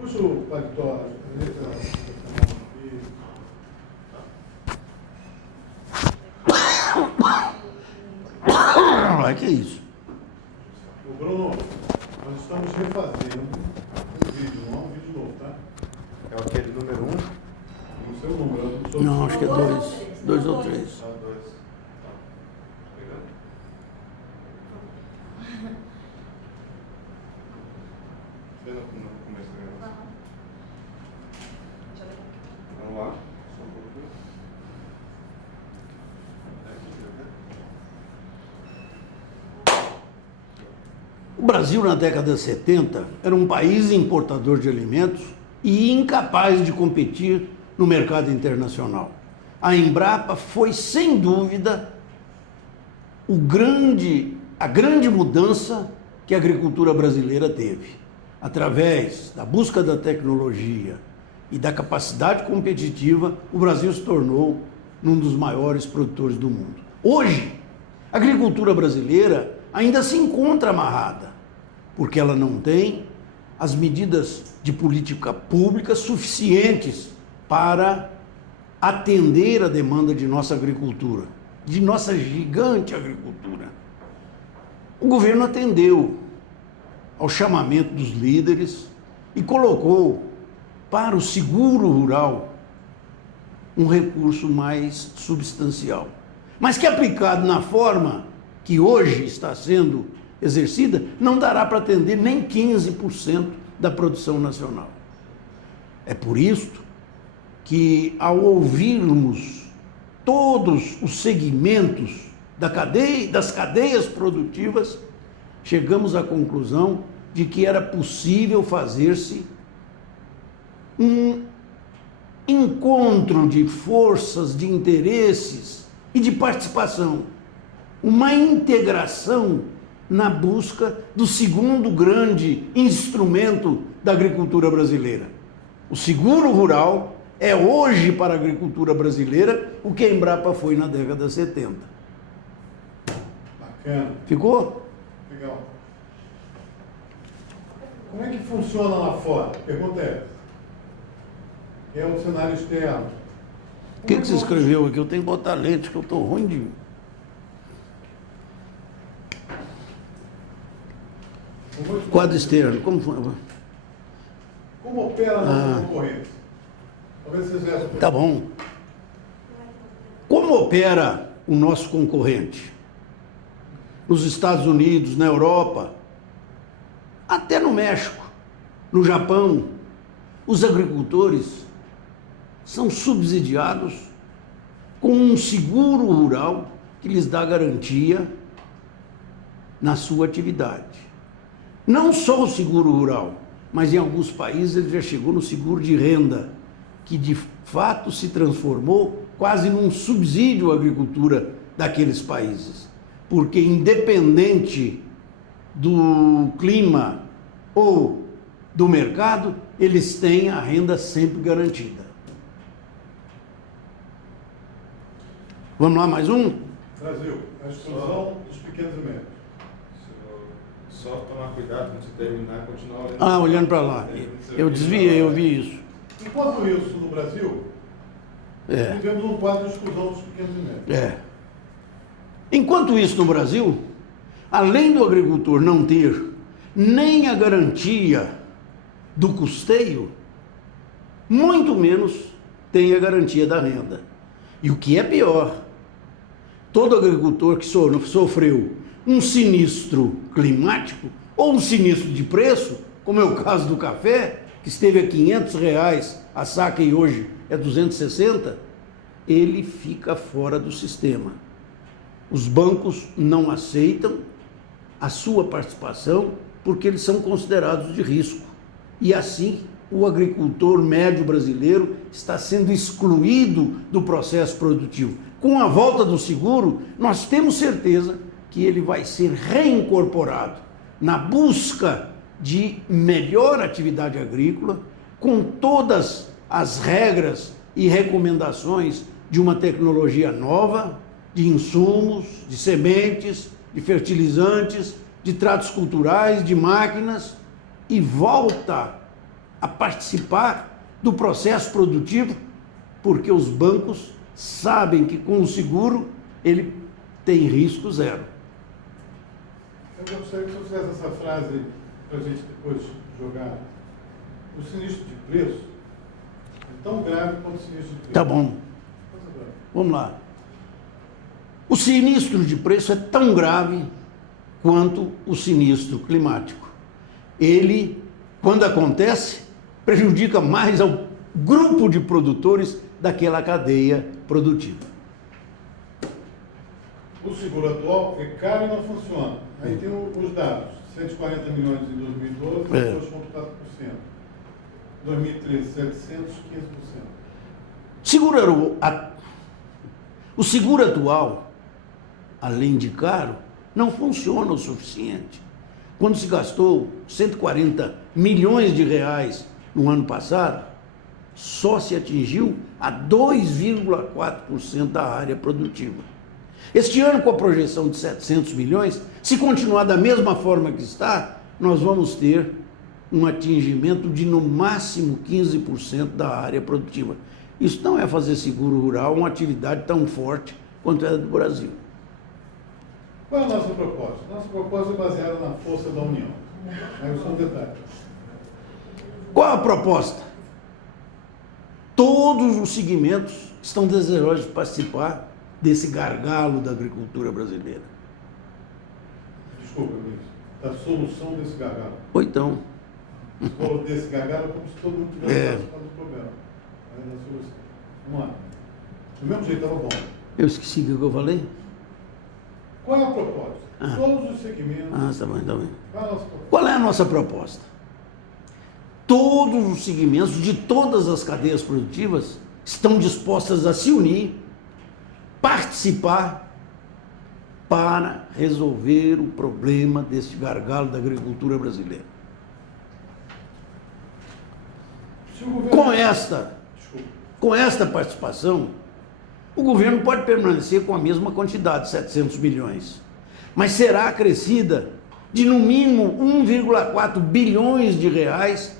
Puxa o paletó. Que é isso? Ô Bruno, nós estamos refazendo um vídeo, não é um vídeo novo, tá? É aquele número 1? Não sei o número. Não, acho que é 2 ou 3. Só 2. Tá. Pegando? Foi no começo da gravação. Vamos lá. Só um pouquinho. O Brasil, na década de 70, era um país importador de alimentos e incapaz de competir no mercado internacional. A Embrapa foi, sem dúvida, a grande mudança que a agricultura brasileira teve. Através da busca da tecnologia e da capacidade competitiva, o Brasil se tornou um dos maiores produtores do mundo. Hoje, a agricultura brasileira ainda se encontra amarrada, porque ela não tem as medidas de política pública suficientes para atender a demanda de nossa agricultura, de nossa gigante agricultura. O governo atendeu ao chamamento dos líderes e colocou para o seguro rural um recurso mais substancial, mas que aplicado na forma que hoje está sendo exercida, não dará para atender nem 15% da produção nacional. É por isso que, ao ouvirmos todos os segmentos das cadeias produtivas, chegamos à conclusão de que era possível fazer-se um encontro de forças, de interesses e de participação, uma integração na busca do segundo grande instrumento da agricultura brasileira. O seguro rural é hoje para a agricultura brasileira o que a Embrapa foi na década de 70. Bacana. Ficou? Legal. Como é que funciona lá fora? Pergunta é essa. É um cenário externo. O que você escreveu aqui? Eu tenho que botar lente, que eu estou ruim de... Quadro externo, como foi? Como opera a nossa concorrência? Talvez vocês viessem. Tá bom. Como opera o nosso concorrente? Nos Estados Unidos, na Europa, até no México, no Japão, os agricultores são subsidiados com um seguro rural que lhes dá garantia na sua atividade. Não só o seguro rural, mas em alguns países ele já chegou no seguro de renda, que de fato se transformou quase num subsídio à agricultura daqueles países. Porque independente do clima ou do mercado, eles têm a renda sempre garantida. Vamos lá, mais um? Brasil, a exclusão dos pequenos e médios. Só tomar cuidado quando você terminar, continuar olhando. Ah, olhando para lá. Eu desviei, eu vi isso. Enquanto isso, no Brasil, vivemos um quadro de exclusão dos pequenos e médios. Enquanto isso, no Brasil, além do agricultor não ter nem a garantia do custeio, muito menos tem a garantia da renda. E o que é pior, todo agricultor que sofreu um sinistro climático ou um sinistro de preço, como é o caso do café, que esteve a R$500 a saca e hoje é 260, ele fica fora do sistema. Os bancos não aceitam a sua participação porque eles são considerados de risco. E assim, o agricultor médio brasileiro está sendo excluído do processo produtivo. Com a volta do seguro, nós temos certeza que ele vai ser reincorporado na busca de melhor atividade agrícola, com todas as regras e recomendações de uma tecnologia nova, de insumos, de sementes, de fertilizantes, de tratos culturais, de máquinas, e volta a participar do processo produtivo, porque os bancos sabem que com o seguro ele tem risco zero. Eu gostaria que você fizesse essa frase para a gente depois jogar. O sinistro de preço é tão grave quanto o sinistro de preço. Tá bom. Vamos lá. O sinistro de preço é tão grave quanto o sinistro climático. Ele, quando acontece, prejudica mais ao grupo de produtores daquela cadeia produtiva. O seguro atual é caro e não funciona. Aí tem os dados. 140 milhões em 2012, 2,4%. 2013, 700, 15%. O seguro atual, além de caro, não funciona o suficiente. Quando se gastou 140 milhões de reais no ano passado, só se atingiu a 2,4% da área produtiva. Este ano, com a projeção de 700 milhões, se continuar da mesma forma que está, nós vamos ter um atingimento de no máximo 15% da área produtiva. Isso não é fazer seguro rural uma atividade tão forte quanto é a do Brasil. Qual é a nossa proposta? Nossa proposta é baseada na força da União. Aí são detalhes. Qual a proposta? Todos os segmentos estão desejosos de participar desse gargalo da agricultura brasileira. Desculpa, ministro. Da solução desse gargalo. Ou então. Você falou desse gargalo como se todo mundo tivesse participado do problema. Aí da solução. Vamos lá. Do mesmo jeito estava bom. Eu esqueci o que eu falei? Qual é a proposta? Todos os segmentos. Tá bem, tá bem. Qual é a nossa proposta? Qual é a nossa proposta? Todos os segmentos de todas as cadeias produtivas estão dispostas a se unir, participar para resolver o problema desse gargalo da agricultura brasileira. Se o governo... Com esta participação, o governo pode permanecer com a mesma quantidade, 700 milhões, mas será acrescida de no mínimo 1,4 bilhões de reais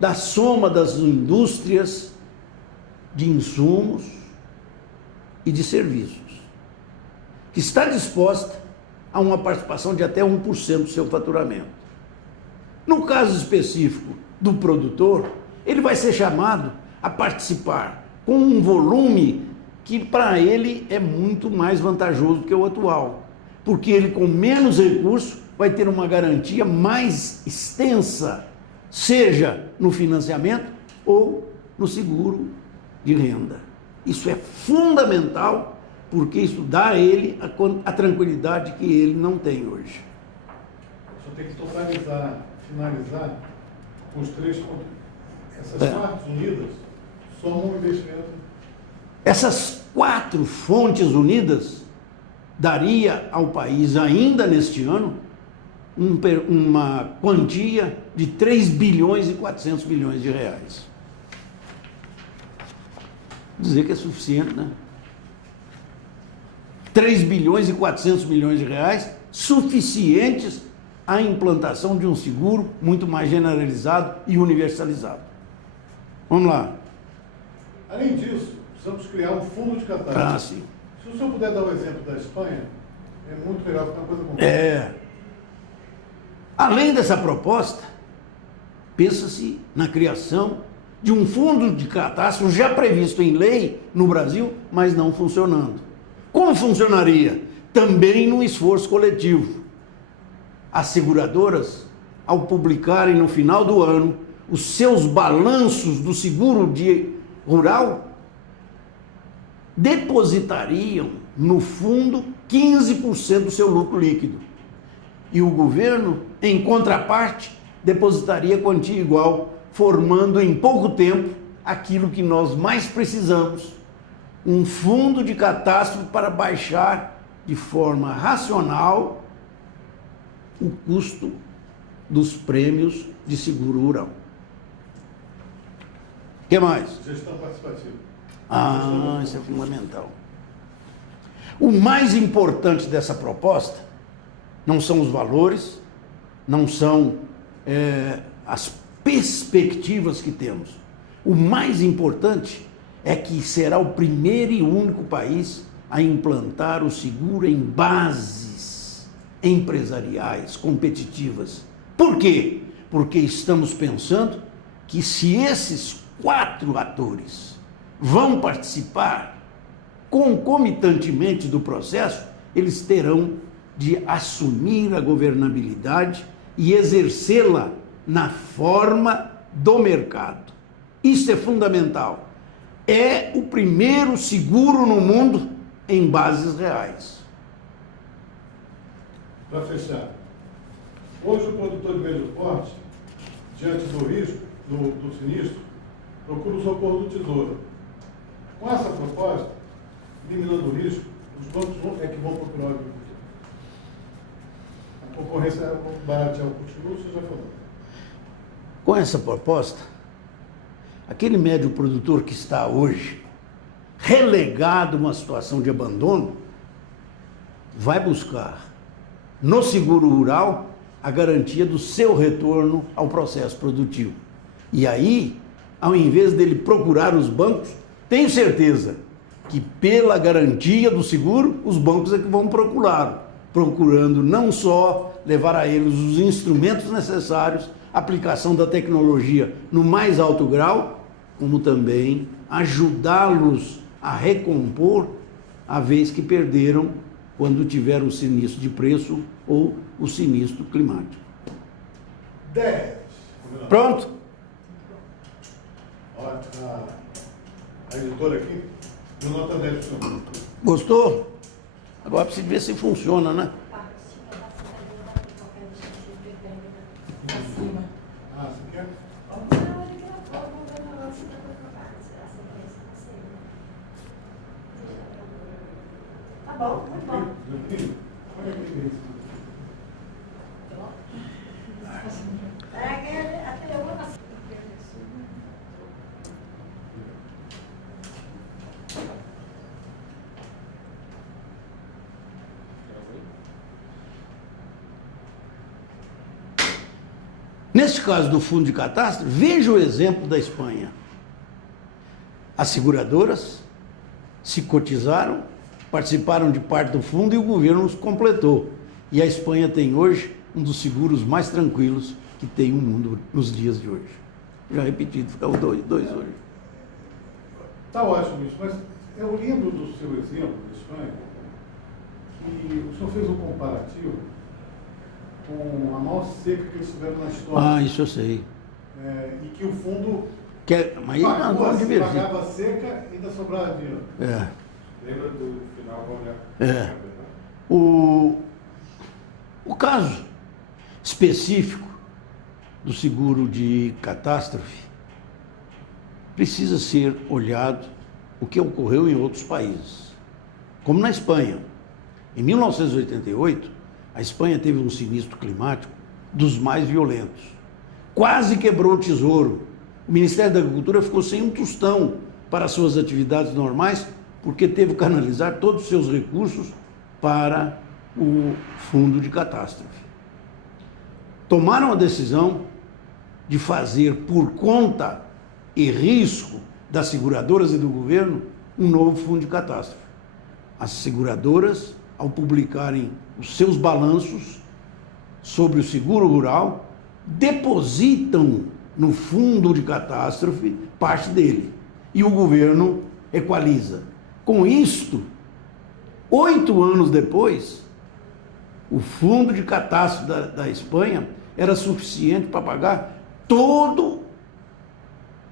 da soma das indústrias de insumos e de serviços, que está disposta a uma participação de até 1% do seu faturamento. No caso específico do produtor, ele vai ser chamado a participar com um volume que para ele é muito mais vantajoso do que o atual, porque ele com menos recurso vai ter uma garantia mais extensa, seja no financiamento ou no seguro de renda. Isso é fundamental, porque isso dá a ele a tranquilidade que ele não tem hoje. Só tem que finalizar com os três pontos. Essas partes unidas somam um investimento. Essas 4 fontes unidas daria ao país, ainda neste ano, uma quantia de 3 bilhões e 400 milhões de reais. Dizer que é suficiente, né? 3 bilhões e 400 milhões de reais, suficientes à implantação de um seguro muito mais generalizado e universalizado. Vamos lá. Além disso, precisamos criar um fundo de catástrofe. Sim. Se o senhor puder dar o exemplo da Espanha, é muito legal, porque é uma coisa concreta. Além dessa proposta, pensa-se na criação de um fundo de catástrofe já previsto em lei no Brasil, mas não funcionando. Como funcionaria? Também num esforço coletivo. As seguradoras, ao publicarem no final do ano os seus balanços do seguro rural, depositariam no fundo 15% do seu lucro líquido. E o governo, em contraparte, depositaria quantia igual, formando em pouco tempo aquilo que nós mais precisamos, um fundo de catástrofe para baixar de forma racional o custo dos prêmios de seguro rural. O que mais? Gestão participativa. Isso é fundamental. O mais importante dessa proposta não são os valores, não são as perspectivas que temos. O mais importante é que será o primeiro e único país a implantar o seguro em bases empresariais competitivas. Por quê? Porque estamos pensando que se esses 4 atores vão participar concomitantemente do processo, eles terão de assumir a governabilidade e exercê-la na forma do mercado. Isso é fundamental. É o primeiro seguro no mundo em bases reais. Para fechar, hoje o produtor de médio porte, diante do risco, do sinistro, procura o socorro do Tesouro. Com essa proposta, eliminando o risco, os bancos é que vão procurar o agricultor. A concorrência é baratear o custo, você já falou. Com essa proposta, aquele médio produtor que está hoje relegado a uma situação de abandono, vai buscar no seguro rural a garantia do seu retorno ao processo produtivo. E aí, ao invés dele procurar os bancos, tenho certeza que pela garantia do seguro, os bancos é que vão procurando não só levar a eles os instrumentos necessários, aplicação da tecnologia no mais alto grau, como também ajudá-los a recompor a vez que perderam quando tiveram o sinistro de preço ou o sinistro climático. 10. Pronto? Olha, a editora aqui deu nota 10 para o senhor. Gostou? Agora precisa ver se funciona, né? Ah, você quer? Tá bom, muito bom. Até eu vou passar. Nesse caso do fundo de catástrofe, veja o exemplo da Espanha. As seguradoras se cotizaram, participaram de parte do fundo e o governo os completou. E a Espanha tem hoje um dos seguros mais tranquilos que tem o mundo nos dias de hoje. Já repetido, fica o dois hoje. Está ótimo isso, mas eu lembro do seu exemplo da Espanha, que o senhor fez um comparativo com a maior seca que eles tiveram na história. Ah, isso eu sei. E que o fundo Mas aí nós vamos divergir. pagava a seca e ainda sobrava dinheiro. Lembra do final, vamos olhar. O caso específico do seguro de catástrofe precisa ser olhado o que ocorreu em outros países. Como na Espanha. Em 1988, a Espanha teve um sinistro climático dos mais violentos. Quase quebrou o tesouro. O Ministério da Agricultura ficou sem um tostão para suas atividades normais, porque teve que canalizar todos os seus recursos para o fundo de catástrofe. Tomaram a decisão de fazer, por conta e risco das seguradoras e do governo, um novo fundo de catástrofe. As seguradoras, ao publicarem os seus balanços sobre o seguro rural, depositam no fundo de catástrofe parte dele. E o governo equaliza. Com isto, 8 anos depois, o fundo de catástrofe da Espanha era suficiente para pagar todo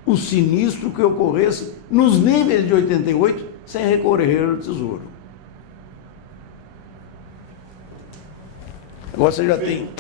o sinistro que ocorresse nos níveis de 88, sem recorrer ao tesouro. Agora você já tem